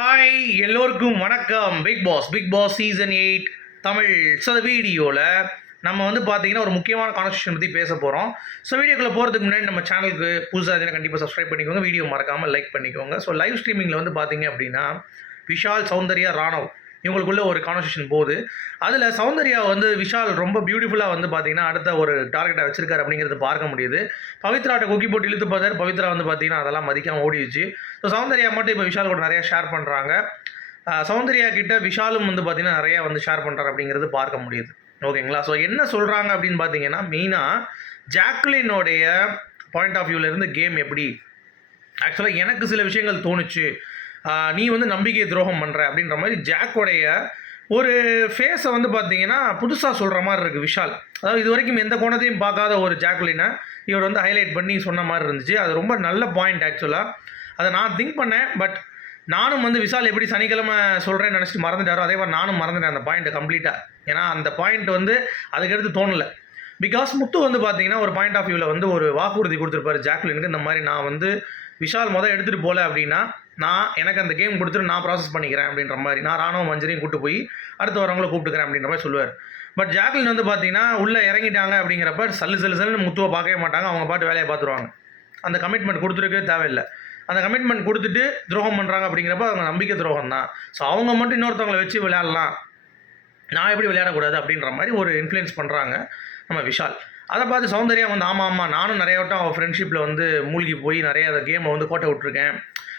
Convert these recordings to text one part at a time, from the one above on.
Hi எல்லோருக்கும் வணக்கம். Bigg Boss season 8 Tamil. So அந்த வீடியோவில் நம்ம வந்து பார்த்தீங்கன்னா ஒரு முக்கியமான கான்வர்சேஷன் பற்றி பேச போகிறோம். ஸோ வீடியோக்குள்ளே போகிறதுக்கு முன்னாடி நம்ம சேனலுக்கு புதுசாக இருந்தால் கண்டிப்பாக சப்ஸ்கிரைப் பண்ணிக்கோங்க, வீடியோ மறக்காமல் லைக் பண்ணிக்கோங்க. ஸோ லைவ் ஸ்ட்ரீமிங்கில் வந்து பார்த்தீங்க அப்படின்னா விஷால், சௌந்தர்யா, ராணவ் இவங்களுக்குள்ள ஒரு கான்வர்சேஷன் போகுது. அதில் சௌந்தர்யா வந்து விஷால் ரொம்ப பியூட்டிஃபுல்லாக வந்து பார்த்தீங்கன்னா அடுத்த ஒரு டார்கெட்டை வச்சிருக்காரு அப்படிங்கிறது பார்க்க முடியுது. பவித்ராட்ட குக்கி போட்டு இழுத்து பார்த்தாரு. பவித்ரா வந்து பார்த்தீங்கன்னா அதெல்லாம் மதிக்காமல் ஓடிடுச்சு. ஸோ சௌந்தர்யா மட்டும் இப்போ விஷால் கூட நிறையா ஷேர் பண்ணுறாங்க. சௌந்தர்யா கிட்ட விஷாலும் வந்து பார்த்தீங்கன்னா நிறையா வந்து ஷேர் பண்ணுறாரு அப்படிங்கிறது பார்க்க முடியுது. ஓகேங்களா? ஸோ என்ன சொல்கிறாங்க அப்படின்னு பார்த்தீங்கன்னா மெயினாக ஜாக்லினோடைய பாயிண்ட் ஆஃப் வியூவிலேருந்து கேம் எப்படி, ஆக்சுவலாக எனக்கு சில விஷயங்கள் தோணுச்சு, நீ வந்து நம்பிக்கை துரோகம் பண்ணுற அப்படின்ற மாதிரி ஜாக்கோடைய ஒரு ஃபேஸை வந்து பார்த்தீங்கன்னா புதுசாக சொல்கிற மாதிரி இருக்குது விஷால். அதாவது இது வரைக்கும் எந்த கோணத்தையும் பார்க்காத ஒரு ஜாக்லினை இவர் வந்து ஹைலைட் பண்ணி சொன்ன மாதிரி இருந்துச்சு. அது ரொம்ப நல்ல பாயிண்ட் ஆக்சுவலாக. அதை நான் திங்க் பண்ணேன். பட் நானும் வந்து விஷால் எப்படி சனிக்கிழமை சொல்கிறேன்னு நினச்சிட்டு மறந்துட்டாரோ அதே மாதிரி நானும் மறந்துட்டேன் அந்த பாயிண்ட்டை கம்ப்ளீட்டாக. ஏன்னா அந்த பாயிண்ட் வந்து அதுக்கடுத்து தோணலை. பிகாஸ் முத்து வந்து பார்த்தீங்கன்னா ஒரு பாயிண்ட் ஆஃப் வியூவில் வந்து ஒரு வாக்குறுதி கொடுத்துருப்பாரு ஜாக்லினுக்கு. இந்த மாதிரி நான் வந்து விஷால் எடுத்துகிட்டு போகல அப்படின்னா நான் எனக்கு அந்த கேம் கொடுத்துட்டு நான் ப்ராசஸ் பண்ணிக்கிறேன் அப்படின்ற மாதிரி, நான் ராணுவ மஞ்சரையும் கூப்பிட்டு போய் அடுத்து வரவங்கள கூப்பிட்டுக்கிறேன் அப்படின்ற மாதிரி சொல்லுவார். பட் ஜாக்லின் வந்து பார்த்தீங்கன்னா உள்ளே இறங்கிட்டாங்க அப்படிங்கிறப்ப சல்லுன்னு முத்துவை பார்க்கவே மாட்டாங்க. அவங்க பாட்டு வேலையை பார்த்துருவாங்க. அந்த கமிட்மெண்ட் கொடுத்துருக்கவே தேவையில்லை. அந்த கமிட்மெண்ட் கொடுத்துட்டு துரோகம் பண்ணுறாங்க அப்படிங்கிறப்ப அவங்க நம்பிக்கை துரோகம் தான். ஸோ அவங்க மட்டும் இன்னொருத்தவங்களை வச்சு விளையாடலாம், நான் எப்படி விளையாடக்கூடாது அப்படின்ற மாதிரி ஒரு இன்ஃப்ளூயன்ஸ் பண்ணுறாங்க நம்ம விஷால். அதை பார்த்து சௌந்தர்யா வந்து ஆமாம் நானும் நிறைய வட்டம் அவள் ஃப்ரெண்ட்ஷிப்பில் வந்து மூழ்கி போய் நிறைய அந்த கேமை வந்து கோட்டை விட்டுருக்கேன்.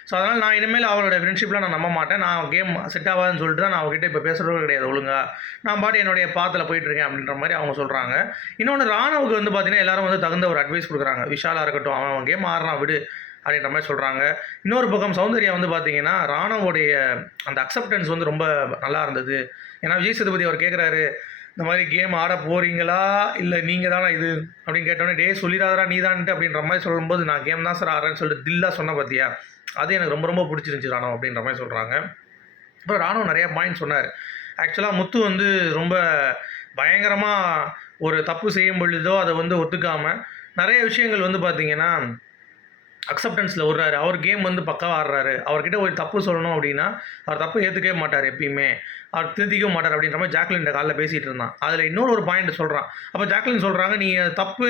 ஸோ அதனால் நான் இனிமேல் அவளோட ஃப்ரெண்ட்ஷிப்பில் நான் நம்ப மாட்டேன், நான் கேம் செட் ஆகாதுன்னு சொல்லிட்டு தான் நான் அவங்ககிட்ட இப்போ பேசுகிறது கிடையாது ஒழுங்கா, நான் பாட்டு என்னுடைய பாத்தில் போயிட்டுருக்கேன் அப்படின்ற மாதிரி அவங்க சொல்கிறாங்க. இன்னொன்று ராணுவுக்கு வந்து பார்த்தீங்கன்னா எல்லாரும் வந்து தகுந்த ஒரு அட்வைஸ் கொடுக்குறாங்க. விஷாலாக இருக்கட்டும், அவன் கேம் ஆடுறான் விடு அப்படின்ற மாதிரி சொல்கிறாங்க. இன்னொரு பக்கம் சௌந்தர்யா வந்து பார்த்தீங்கன்னா ராணுவோடைய அந்த அக்செப்டன்ஸ் வந்து ரொம்ப நல்லா இருந்தது. ஏன்னா விஜய் சேதுபதி அவர் கேட்குறாரு, இந்த மாதிரி கேம் ஆட போகிறீங்களா இல்லை நீங்கள் தானே இது அப்படின்னு கேட்டோன்னே, டே சொல்லிடாதரா நீ தான்ட்டு அப்படின்ற மாதிரி சொல்லும்போது நான் கேம் தான் சார் ஆடுறேன்னு சொல்லிட்டு தில்லாக சொன்ன பார்த்தியா, அது எனக்கு ரொம்ப ரொம்ப பிடிச்சிருந்துச்சி ராணுவ அப்படின்ற மாதிரி சொல்கிறாங்க. அப்புறம் ராணுவ நிறையா பாயிண்ட் சொன்னார். ஆக்சுவலாக முத்து வந்து ரொம்ப பயங்கரமாக ஒரு தப்பு செய்யும் பொழுதோ அதை வந்து ஒத்துக்காமல் நிறைய விஷயங்கள் வந்து பார்த்திங்கன்னா அக்செப்டன்ஸில் விடுறாரு. அவர் கேம் வந்து பக்காவாக ஆடுறாரு. அவர்கிட்ட ஒரு தப்பு சொல்லணும் அப்படின்னா அவர் தப்பு ஏற்றுக்கவே மாட்டார், எப்பயுமே அவர் திருத்திக்கவும் மாட்டார் அப்படின்ற மாதிரி ஜாக்லின் காலையில் பேசிகிட்டு இருந்தான். அதில் இன்னொரு பாயிண்ட் சொல்கிறான். அப்போ ஜாக்லின் சொல்கிறாங்க, நீ தப்பு,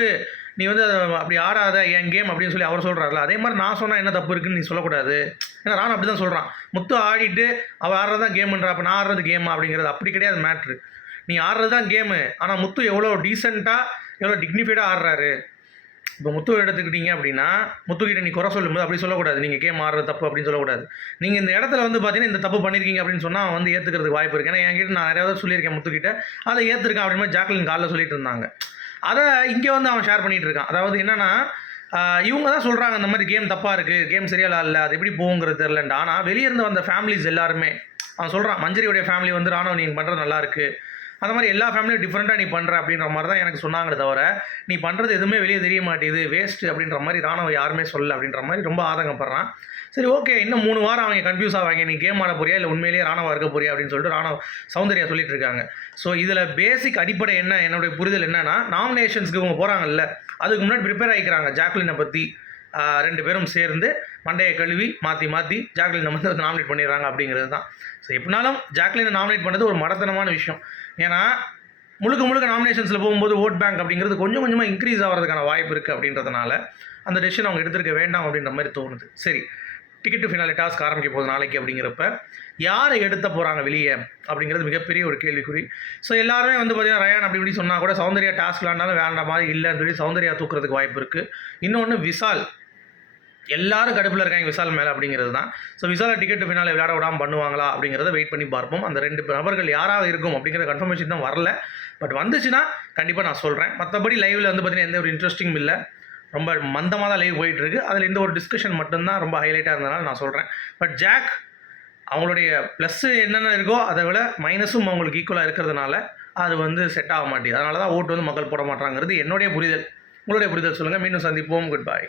நீ வந்து அப்படி ஆடாத என் கேம் அப்படின்னு சொல்லி அவர் சொல்கிறாருல, அதே மாதிரி நான் சொன்னால் என்ன தப்பு இருக்குன்னு நீ சொல்லக்கூடாது. ஏன்னா நான் அப்படி தான் சொல்கிறான். முத்து ஆடிட்டு அவள் ஆடுறது தான் கேமுன்றா, அப்போ நான் ஆடுறது கேமா அப்படிங்கிறது அப்படி கிடையாது மேட்ரு. நீ ஆடுறது தான் கேமு. ஆனால் முத்து எவ்வளோ டீசெண்டாக எவ்வளோ டிக்னிஃபைடாக ஆடுறாரு. இப்போ முத்து எடுத்துக்கிட்டீங்க அப்படின்னா முத்துக்கிட்ட நீ குறை சொல்லும்போது அப்படி சொல்லக்கூடாது, நீங்கள் கேம் ஆடுறது தப்பு அப்படின்னு சொல்லக்கூடாது. நீங்கள் இந்த இடத்துல வந்து பார்த்தீங்கன்னா இந்த தப்பு பண்ணியிருக்கீங்க அப்படின்னு சொன்னால் அவன் வந்து ஏற்றுக்கிறதுக்கு வாய்ப்பு இருக்குது. ஏன்னா என்கிட்ட நான் நிறையா சொல்லியிருக்கேன் முத்துக்கிட்ட, அதை ஏற்றுருக்கேன் அப்படின்னு மாதிரி ஜாக்லின் காலில் சொல்லிட்டு இருந்தாங்க. அதை இங்கே வந்து அவன் ஷேர் பண்ணிகிட்டு இருக்கான். அதாவது என்னென்னா இவங்க தான் சொல்கிறாங்க இந்த மாதிரி கேம் தப்பாக இருக்குது, கேம் சரியாக இல்லை, அது எப்படி போகுங்கிறது தெரிலண்டா. ஆனால் வெளியே இருந்து வந்த ஃபேமிலிஸ் எல்லாருமே அவன் சொல்கிறான், மஞ்சரியோடைய ஃபேமிலி வந்து ராணுவ நீங்கள் பண்ணுறது நல்லாயிருக்கு, அந்த மாதிரி எல்லா ஃபேமிலியும் டிஃப்ரெண்ட்டாக நீ பண்ணுற அப்படின்ற மாதிரி தான் எனக்கு சொன்னாங்களே தவிர நீ பண்ணுறது எதுவுமே வெளியே தெரிய மாட்டேது, வேஸ்ட்டு அப்படின்ற மாதிரி ராணுவ யாருமே சொல்லலை அப்படின்ற மாதிரி ரொம்ப ஆதங்கப்படுறான். சரி ஓகே, இன்னும் 3 வாரம் அவங்க கன்ஃபியூஸ் ஆவாங்க, நீ கேம் ஆட போறியா இல்லை உண்மையிலேயே ராணுவ இருக்க போறியா அப்படின்னு சொல்லிட்டு ராணுவ சௌந்தர்யா சொல்லிட்டு இருக்காங்க. ஸோ இதில் பேசிக் அடிப்படை என்ன, என்னுடைய புரிதல் என்னன்னா, நாமினேஷன்ஸ்க்கு இவங்க போகிறாங்கல்ல, அதுக்கு முன்னாடி ப்ரிப்பேர் ஆகிக்கிறாங்க ஜாக்லினை பற்றி. 2 பேரும் சேர்ந்து மண்டையை கழுவி மாற்றி ஜாக்லினை வந்து நாமினேட் பண்ணிடுறாங்க அப்படிங்கிறது தான். ஸோ எப்படினாலும் ஜாக்லினை நாமினேட் பண்ணது ஒரு மடத்தனமான விஷயம். ஏன்னா முழுக்க நாமினேஷன்ஸில் போகும்போது ஓட் பேங்க் அப்படிங்கிறது கொஞ்சம் கொஞ்சமாக இன்க்ரீஸ் ஆகிறதுக்கான வாய்ப்பு இருக்குது அப்படின்றதுனால அந்த டெசிஷன் அவங்க எடுத்துருக்க வேண்டாம் அப்படின்ற மாதிரி தோணுது. சரி, டிக்கெட் டு ஃபினாலே டாஸ்க் ஆரம்பிக்க போகுது நாளைக்கு அப்படிங்கிறப்ப யாரை எடுத்த போகிறாங்க வெளியே அப்படிங்கிறது மிகப்பெரிய ஒரு கேள்விக்குறி. ஸோ எல்லாருமே வந்து பார்த்தீங்கன்னா ரயான் அப்படி இப்படி சொன்னால் கூட சௌந்தர்யா டாஸ்க் விளாண்டாலும் வேண்டாம் மாதிரி இல்லைன்னு சொல்லி சௌந்தர்யா தூக்குறதுக்கு வாய்ப்பு இருக்குது. இன்னொன்று விஷால், எல்லாரும் கடுப்பில் இருக்காங்க விஷால் மேலே அப்படிங்கிறது தான். ஸோ விஷாலை டிக்கெட் ஃபினாலே விளையாட விடாமல் பண்ணுவாங்களா அப்படிங்கிறத வெயிட் பண்ணி பார்ப்போம். அந்த 2 நபர்கள் யாராக இருக்கும் அப்படிங்கிற கன்ஃபர்மேஷன் தான் வரல. பட் வந்துச்சுன்னா கண்டிப்பாக நான் சொல்கிறேன். மற்றபடி லைவில் வந்து பார்த்தீங்கன்னா எந்த ஒரு இன்ட்ரெஸ்டிங்கும் இல்லை, ரொம்ப மந்தமாக தான் லைவ் போயிட்டுருக்கு. அதில் இந்த ஒரு டிஸ்கஷன் மட்டும்தான் ரொம்ப ஹைலைட்டாக இருந்ததுனால நான் சொல்கிறேன். பட் ஜாக் அவங்களுடைய ப்ளஸ்ஸு என்னென்ன இருக்கோ அதை விட மைனஸும் அவங்களுக்கு ஈக்குவலாக இருக்கிறதுனால அது வந்து செட் ஆக மாட்டேங்குது. அதனால தான் ஓட்டு வந்து மக்கள் போட மாட்டாங்கிறது என்னுடைய புரிதல். உங்களுடைய புரிதல் சொல்லுங்கள். மீண்டும் சந்திப்போம். Good bye.